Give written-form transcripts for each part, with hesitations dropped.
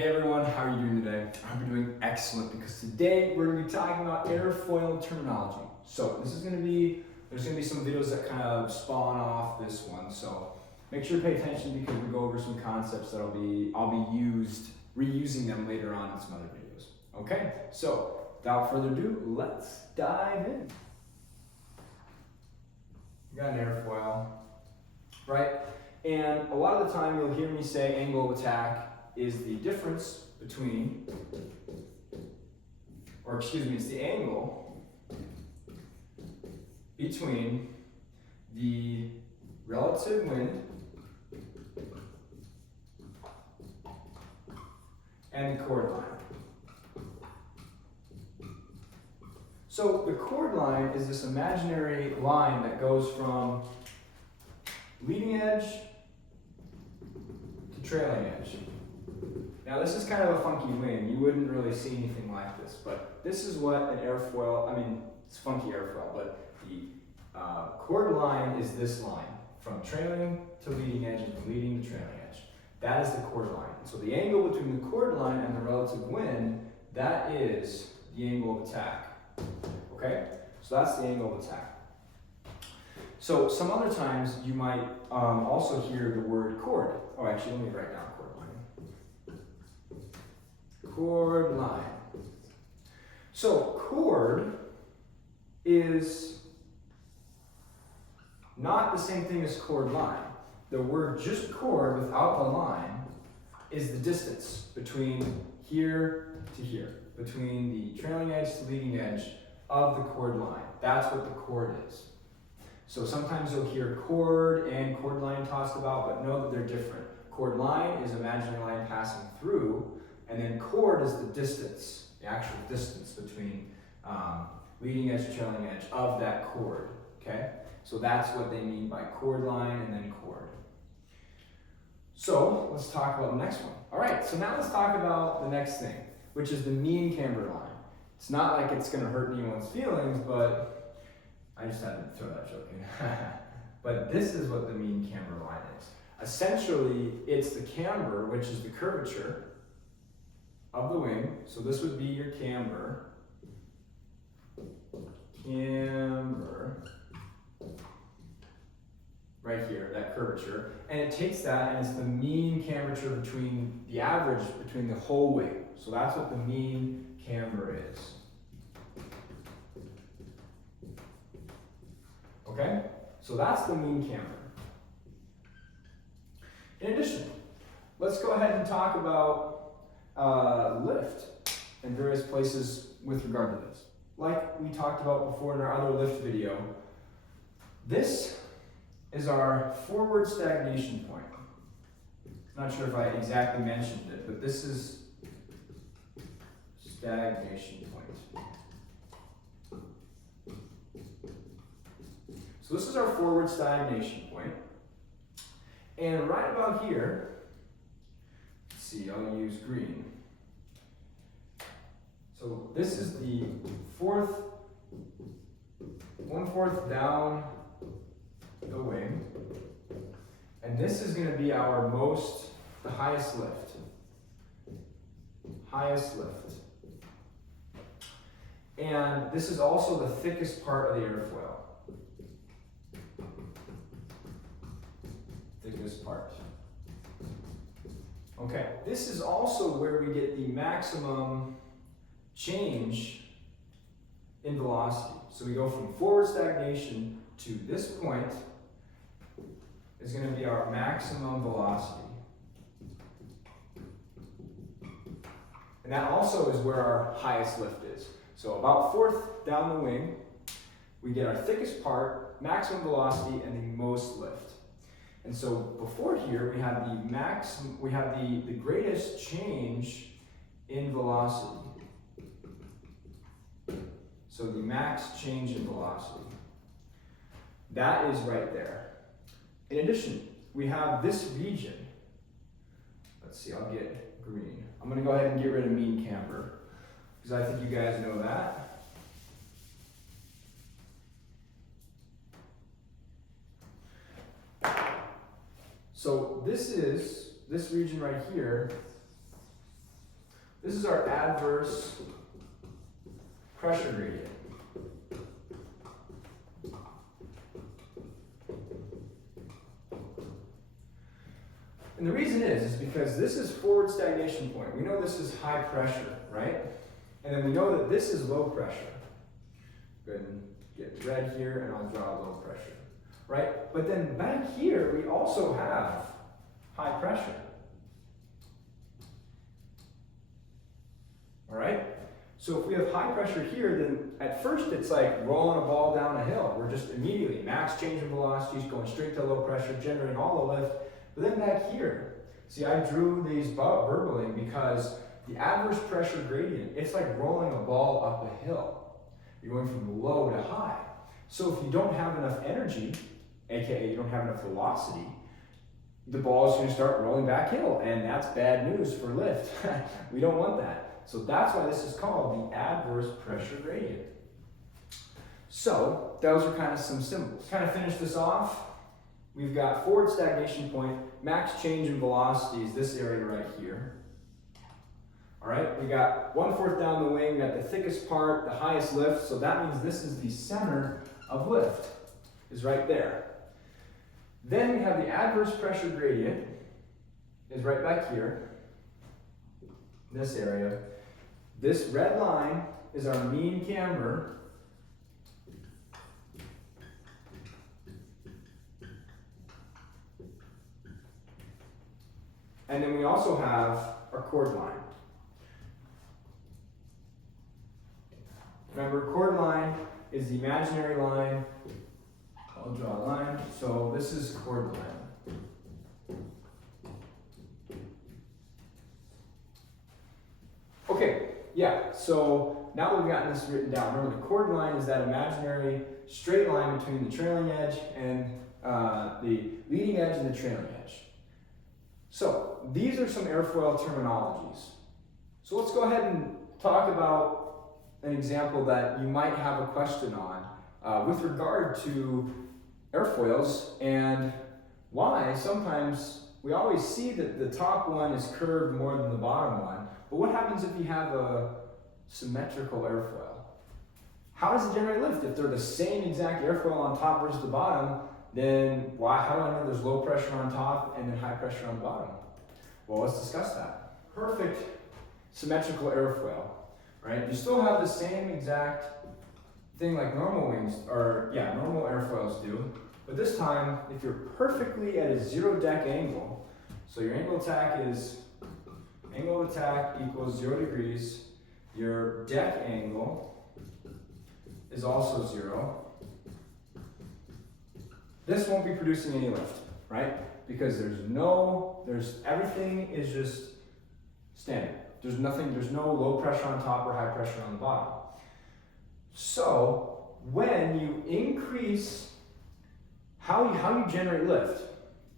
Hey everyone, how are you doing today? I'm doing excellent because today we're going to be talking about airfoil terminology. So there's going to be some videos that kind of spawn off this one. So make sure to pay attention because we go over some concepts that I'll be reusing them later on in some other videos. Okay, so without further ado, let's dive in. We got an airfoil, right? And a lot of the time you'll hear me say angle of attack is the difference between, it's the angle between the relative wind and the chord line. So the chord line is this imaginary line that goes from leading edge to trailing edge. Now this is kind of a funky wing. You wouldn't really see anything like this, but this is what an airfoil, it's funky airfoil, but the chord line is this line from trailing to leading edge and from leading to trailing edge. That is the chord line. So the angle between the chord line and the relative wind, that is the angle of attack. Okay? So that's the angle of attack. So some other times you might also hear the word chord. Oh, actually, let me write down chord line. Chord line. So chord is not the same thing as chord line. The word just chord without the line is the distance between here to here, between the trailing edge to leading edge of the chord line. That's what the chord is. So sometimes you'll hear chord and chord line tossed about, but know that they're different. Chord line is imaginary line passing through, and then chord is the distance, the actual distance between leading edge to trailing edge of that chord, okay? So that's what they mean by chord line and then chord. So let's talk about the next one. All right, so now let's talk about the next thing, which is the mean camber line. It's not like it's gonna hurt anyone's feelings, but I just had to throw that joke in. But this is what the mean camber line is. Essentially, it's the camber, which is the curvature of the wing. So this would be your camber. Right here, that curvature. And it takes that and it's the mean curvature between the average between the whole wing. So that's what the mean camber is. Okay? So that's the mean camber. In addition, let's go ahead and talk about lift in various places with regard to this. Like we talked about before in our other lift video, this is our forward stagnation point. I'm not sure if I exactly mentioned it, but this is stagnation point. So this is our forward stagnation point. And right about here, let's see, I'll use green. So this is the 1/4 down the wing. And this is going to be the highest lift. Highest lift. And this is also the thickest part of the airfoil. Thickest part. Okay, this is also where we get the maximum change in velocity. So we go from forward stagnation to this point is going to be our maximum velocity. And that also is where our highest lift is. So about 1/4 down the wing, we get our thickest part, maximum velocity, and the most lift. And so before here, we have the greatest change in velocity. So the max change in velocity. That is right there. In addition, we have this region. Let's see, I'll get green. I'm gonna go ahead and get rid of mean camber because I think you guys know that. So this region right here This is our adverse pressure gradient. And the reason is because this is forward stagnation point. We know this is high pressure, right? And then we know that this is low pressure. Go ahead and get red here, and I'll draw low pressure, right? But then back here, we also have high pressure. All right? So if we have high pressure here, then at first it's like rolling a ball down a hill. We're just immediately max change in velocities, going straight to low pressure, generating all the lift. But then back here, see, I drew these burbling because the adverse pressure gradient, it's like rolling a ball up a hill. You're going from low to high. So if you don't have enough energy, aka you don't have enough velocity, the ball is going to start rolling back hill, and that's bad news for lift. We don't want that. So that's why this is called the adverse pressure gradient. So those are kind of some symbols. Kind of finish this off. We've got forward stagnation point, max change in velocity is this area right here. All right, we got 1/4 down the wing, we got the thickest part, the highest lift, so that means this is the center of lift, is right there. Then we have the adverse pressure gradient, is right back here, this area. This red line is our mean camber. And then we also have our chord line. Remember, chord line is the imaginary line. I'll draw a line. So this is chord line. Okay, yeah, so now that we've gotten this written down, remember the chord line is that imaginary straight line between the trailing edge and the leading edge and the trailing edge. So these are some airfoil terminologies. So let's go ahead and talk about an example that you might have a question on with regard to airfoils and why sometimes we always see that the top one is curved more than the bottom one. But what happens if you have a symmetrical airfoil? How does it generate lift? If they're the same exact airfoil on top versus the bottom, then how do I know there's low pressure on top and then high pressure on the bottom? Well, let's discuss that. Perfect symmetrical airfoil, right? You still have the same exact thing like normal wings, or normal airfoils do, but this time, if you're perfectly at a 0 deck angle, so your angle of attack equals 0 degrees, your deck angle is also 0, this won't be producing any lift, right? Because everything is just standard. There's no low pressure on top or high pressure on the bottom. So when you increase, how you generate lift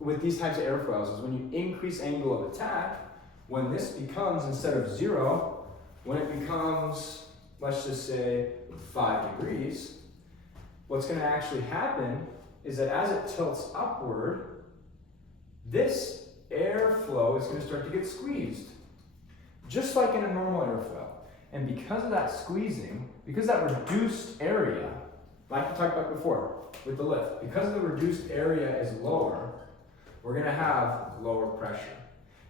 with these types of airfoils is when you increase angle of attack. When this becomes, instead of 0, when it becomes, let's just say 5 degrees, what's going to actually happen is that as it tilts upward, this airflow is going to start to get squeezed, just like in a normal airfoil. And because of that squeezing, because that reduced area, like we talked about before with the lift, because the reduced area is lower, we're going to have lower pressure.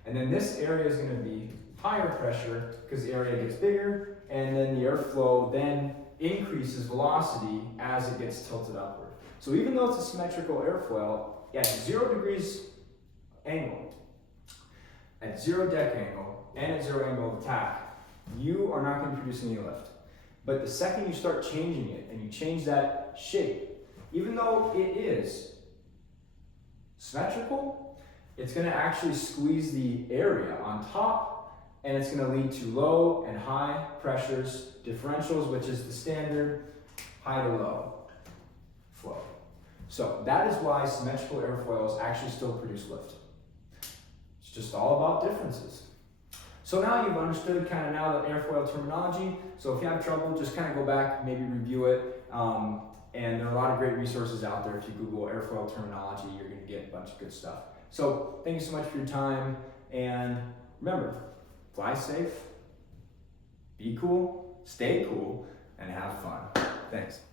And then this area is going to be higher pressure because the area gets bigger, and then the airflow then increases velocity as it gets tilted upward. So even though it's a symmetrical airfoil, at 0 degrees angle, at 0 deck angle, and at 0 angle of attack, you are not going to produce any lift. But the second you start changing it and you change that shape, even though it is symmetrical, it's going to actually squeeze the area on top, and it's going to lead to low and high pressures, differentials, which is the standard high to low flow. So that is why symmetrical airfoils actually still produce lift. It's just all about differences. So now you've understood kind of now the airfoil terminology. So if you have trouble, just kind of go back, maybe review it. And there are a lot of great resources out there. If you Google airfoil terminology, you're going to get a bunch of good stuff. So thank you so much for your time. And remember, fly safe, be cool, stay cool, and have fun. Thanks.